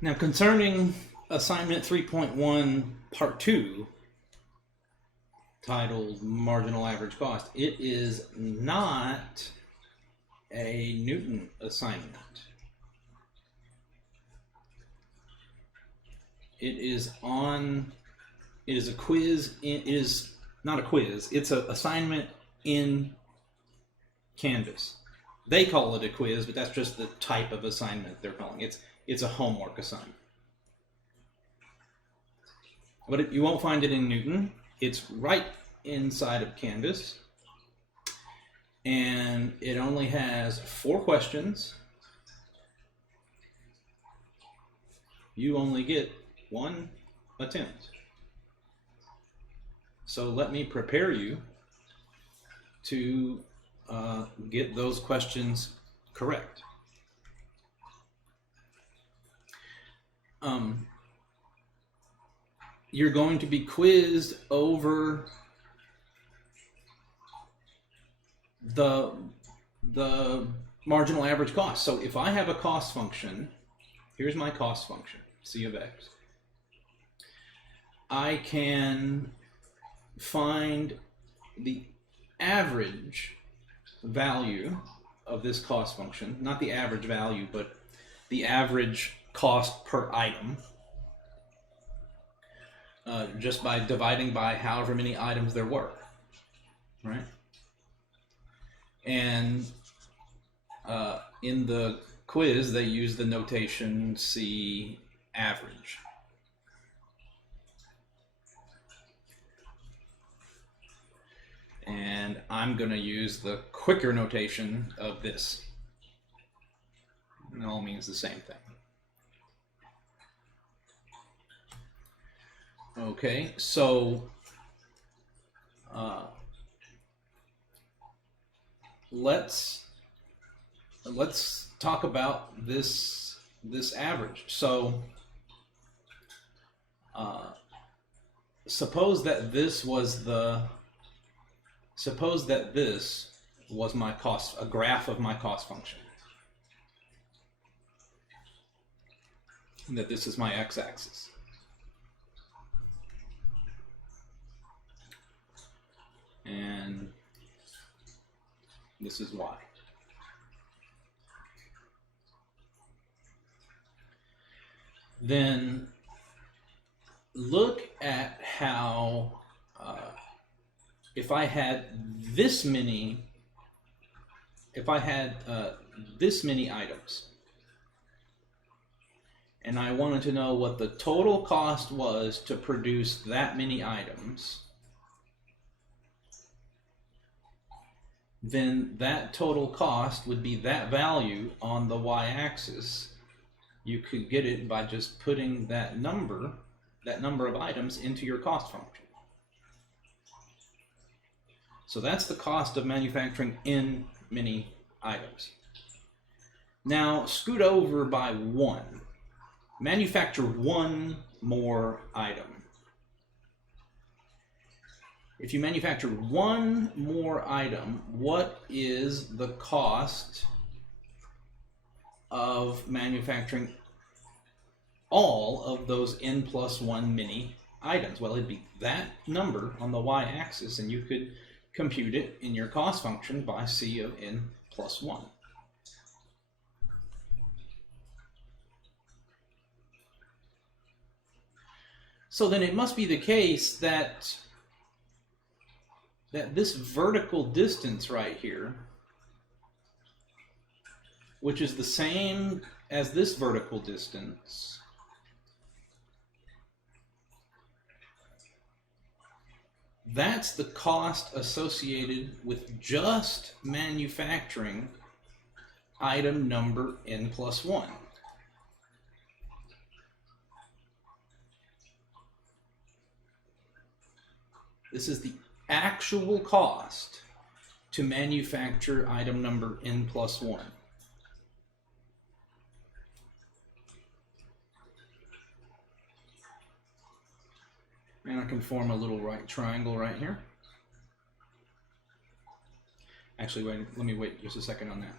Now, concerning assignment 3.1 part 2, titled Marginal Average Cost, it is not a Newton assignment. It is a quiz. It is not a quiz. It's an assignment in Canvas. They call it a quiz, but that's just the type of assignment they're calling it. It's a homework assignment. But you won't find it in Newton. It's right inside of Canvas. And it only has 4 questions. You only get 1 attempt. So let me prepare you to get those questions correct. You're going to be quizzed over the marginal average cost. So if I have a cost function, here's my cost function, C of X. I can find the average value of this cost function, not the average value, but the average cost per item, just by dividing by however many items there were, right? And in the quiz, they use the notation C average. And I'm going to use the quicker notation of this. It all means the same thing. Okay, so let's talk about this average. So suppose that this was my cost, a graph of my cost function, and that this is my x-axis. And this is y. Then look at how if I had this many items, and I wanted to know what the total cost was to produce that many items, then that total cost would be that value on the y-axis. You could get it by just putting that number of items into your cost function. So that's the cost of manufacturing in many items. Now scoot over by 1. Manufacture 1 more item. If you manufacture 1 more item, what is the cost of manufacturing all of those n plus 1 mini items? Well, it'd be that number on the y-axis, and you could compute it in your cost function by C of n plus 1. So then it must be the case that this vertical distance right here, which is the same as this vertical distance, that's the cost associated with just manufacturing item number n plus 1. This is the actual cost to manufacture item number n plus 1. And I can form a little right triangle right here. Actually, wait, let me wait just a second on that.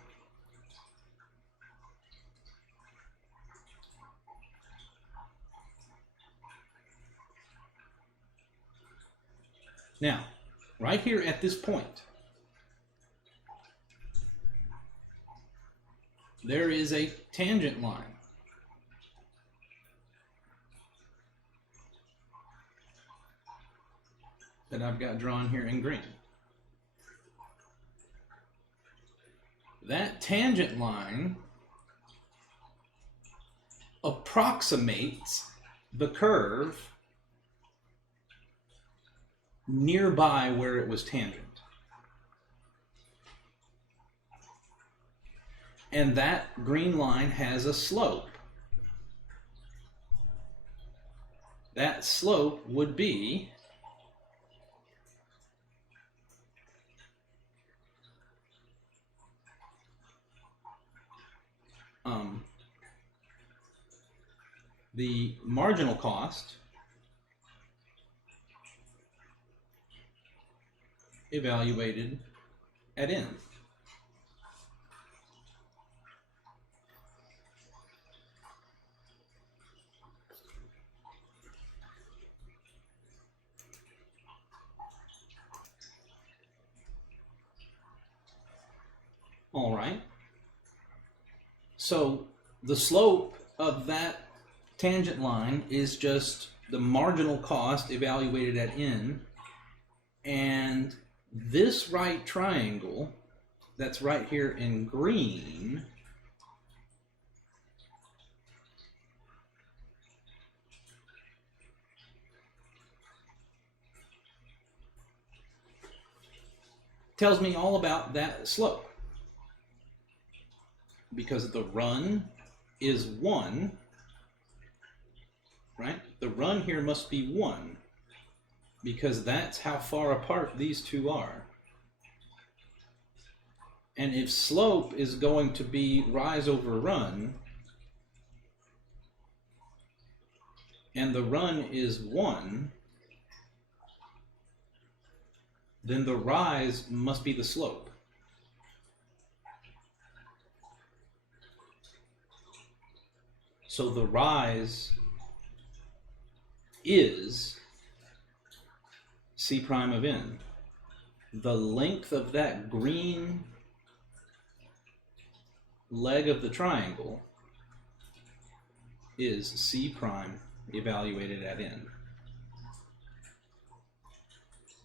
Now, right here at this point, there is a tangent line. That I've got drawn here in green. That tangent line approximates the curve nearby where it was tangent. And that green line has a slope. That slope would be the marginal cost evaluated at n. All right. So the slope of that tangent line is just the marginal cost evaluated at n, and this right triangle that's right here in green tells me all about that slope, because the run is 1, right? The run here must be 1, because that's how far apart these two are. And if slope is going to be rise over run, and the run is 1, then the rise must be the slope. So the rise is C prime of n. The length of that green leg of the triangle is C prime evaluated at n.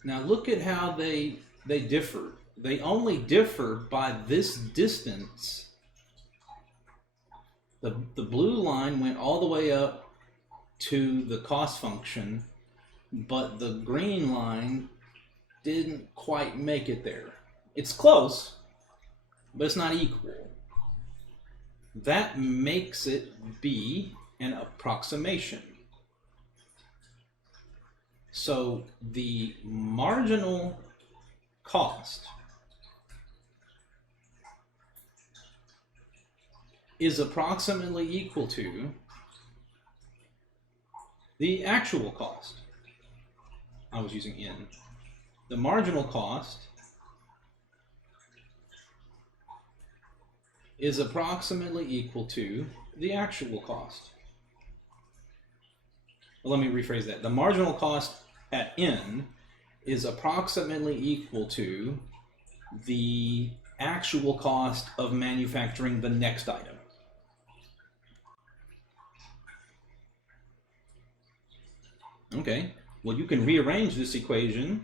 Now look at how they differ. They only differ by this distance. The blue line went all the way up to the cost function, but the green line didn't quite make it there. It's close, but it's not equal. That makes it be an approximation. So the marginal cost is approximately equal to the actual cost. I was using n. The marginal cost is approximately equal to the actual cost. Well, let me rephrase that. The marginal cost at n is approximately equal to the actual cost of manufacturing the next item. Okay, well, you can rearrange this equation.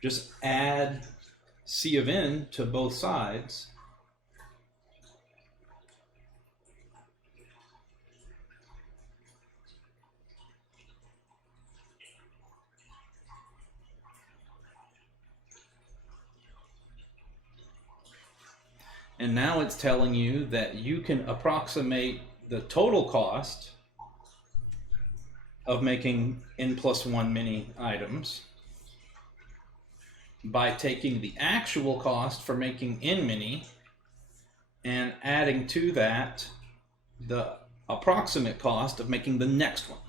Just add C of n to both sides. And now it's telling you that you can approximate the total cost of making n+1 mini items by taking the actual cost for making n mini and adding to that the approximate cost of making the next one.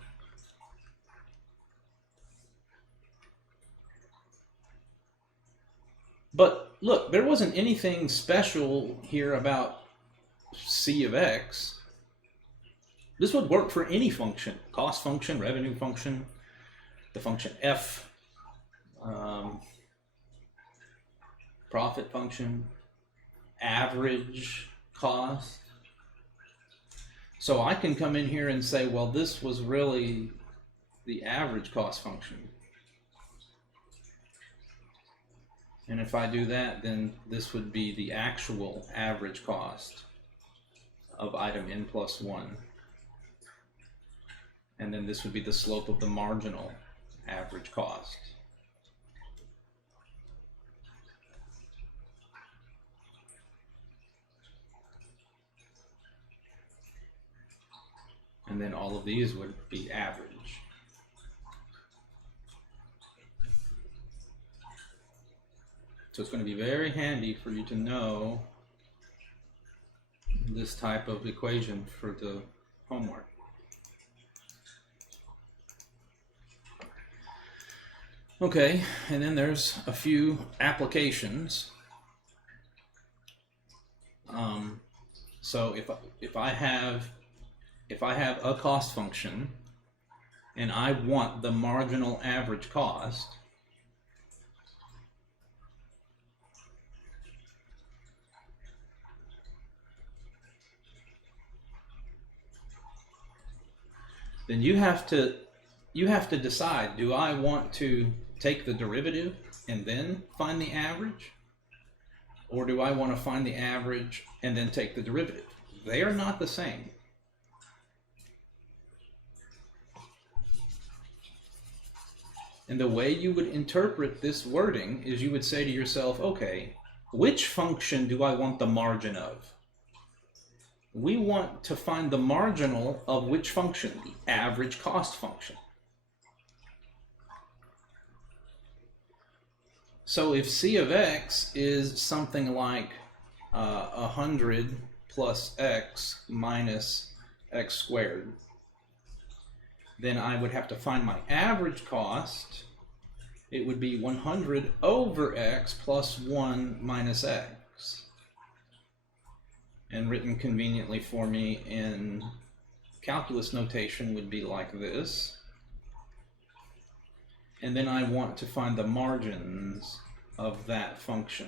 But look, there wasn't anything special here about C of x. This would work for any function, cost function, revenue function, the function f, profit function, average cost. So I can come in here and say, well, this was really the average cost function. And if I do that, then this would be the actual average cost of item n plus 1. And then this would be the slope of the marginal average cost. And then all of these would be average. So it's going to be very handy for you to know this type of equation for the homework. Okay, and then there's a few applications. So if I have a cost function and I want the marginal average cost, then you have to decide, do I want to take the derivative and then find the average? Or do I want to find the average and then take the derivative? They are not the same. And the way you would interpret this wording is you would say to yourself, okay, which function do I want the margin of? We want to find the marginal of which function? The average cost function. So if c of x is something like 100 plus x minus x squared, then I would have to find my average cost. It would be 100 over x plus 1 minus x. And written conveniently for me in calculus notation would be like this. And then I want to find the margins of that function.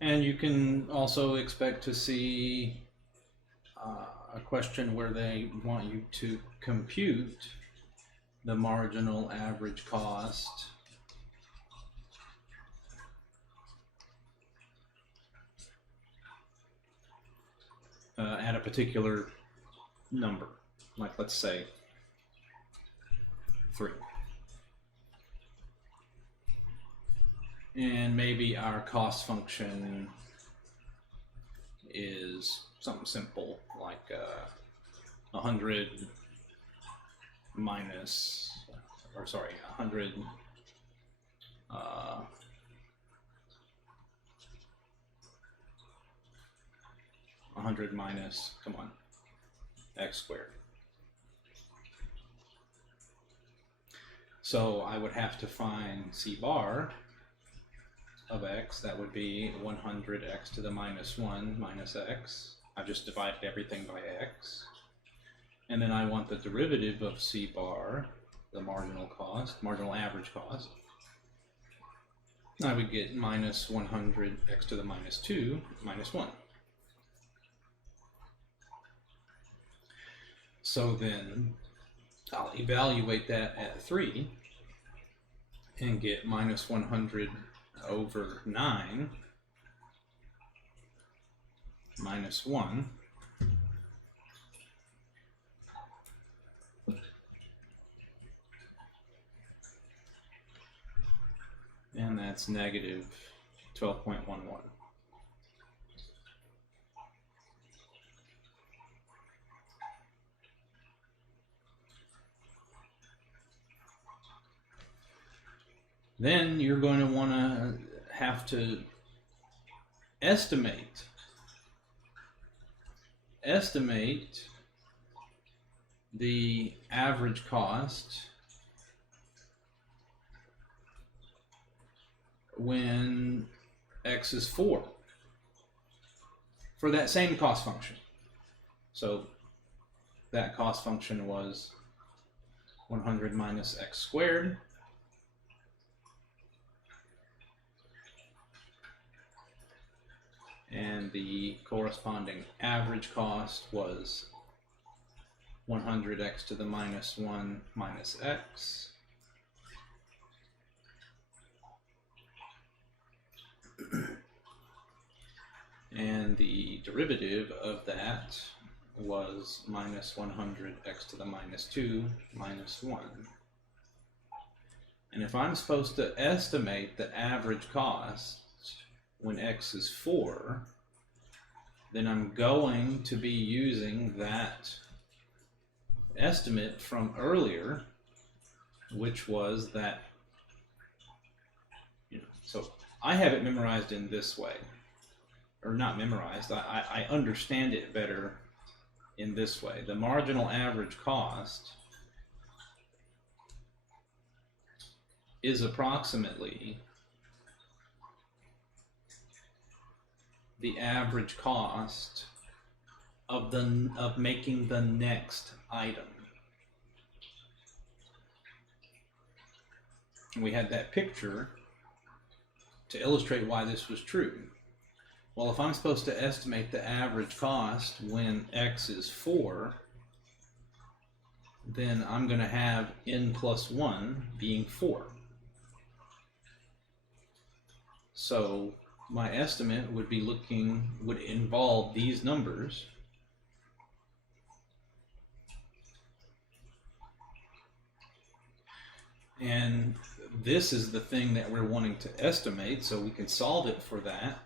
And you can also expect to see a question where they want you to compute the marginal average cost at a particular number, like let's say 3. And maybe our cost function is something simple like 100 minus, or sorry, 100 100 minus, come on, x squared. So I would have to find c bar of x. That would be 100x to the minus 1 minus x. I've just divided everything by x. And then I want the derivative of c bar, the marginal cost, marginal average cost. I would get minus 100x to the minus 2 minus 1. So then I'll evaluate that at 3 and get minus 100 over 9 minus 1 and that's negative 12.11. Then you're going to want to have to estimate the average cost when x is 4 for that same cost function. So that cost function was 100 minus x squared. And the corresponding average cost was 100x to the minus 1 minus x. And the derivative of that was minus 100x to the minus 2 minus 1. And if I'm supposed to estimate the average cost when x is 4, then I'm going to be using that estimate from earlier, which was that, so I have it memorized in this way, or not memorized, I understand it better in this way. The marginal average cost is approximately the average cost of making the next item. And we had that picture to illustrate why this was true. Well, if I'm supposed to estimate the average cost when x is 4, then I'm going to have n plus 1 being 4. So my estimate would involve these numbers. And this is the thing that we're wanting to estimate, so we can solve it for that.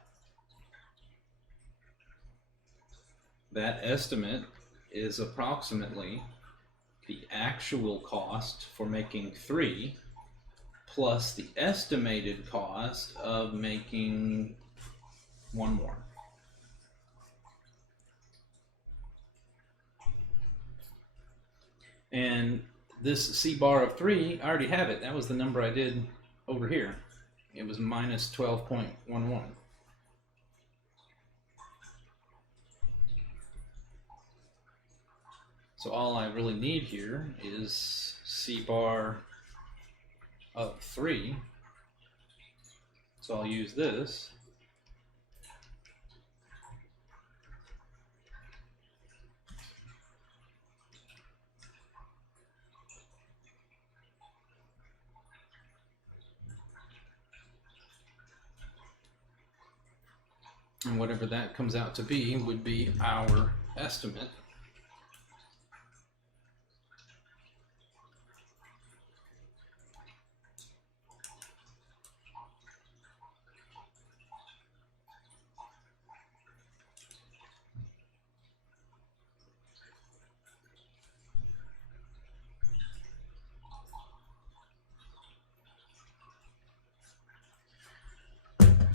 That estimate is approximately the actual cost for making 3 plus the estimated cost of making 1 more. And this C bar of 3, I already have it. That was the number I did over here. It was minus 12.11. So all I really need here is C bar of 3. So I'll use this. And whatever that comes out to be would be our estimate.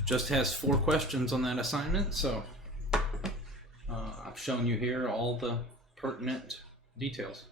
Just has 4 questions on that assignment, so I've shown you here all the pertinent details.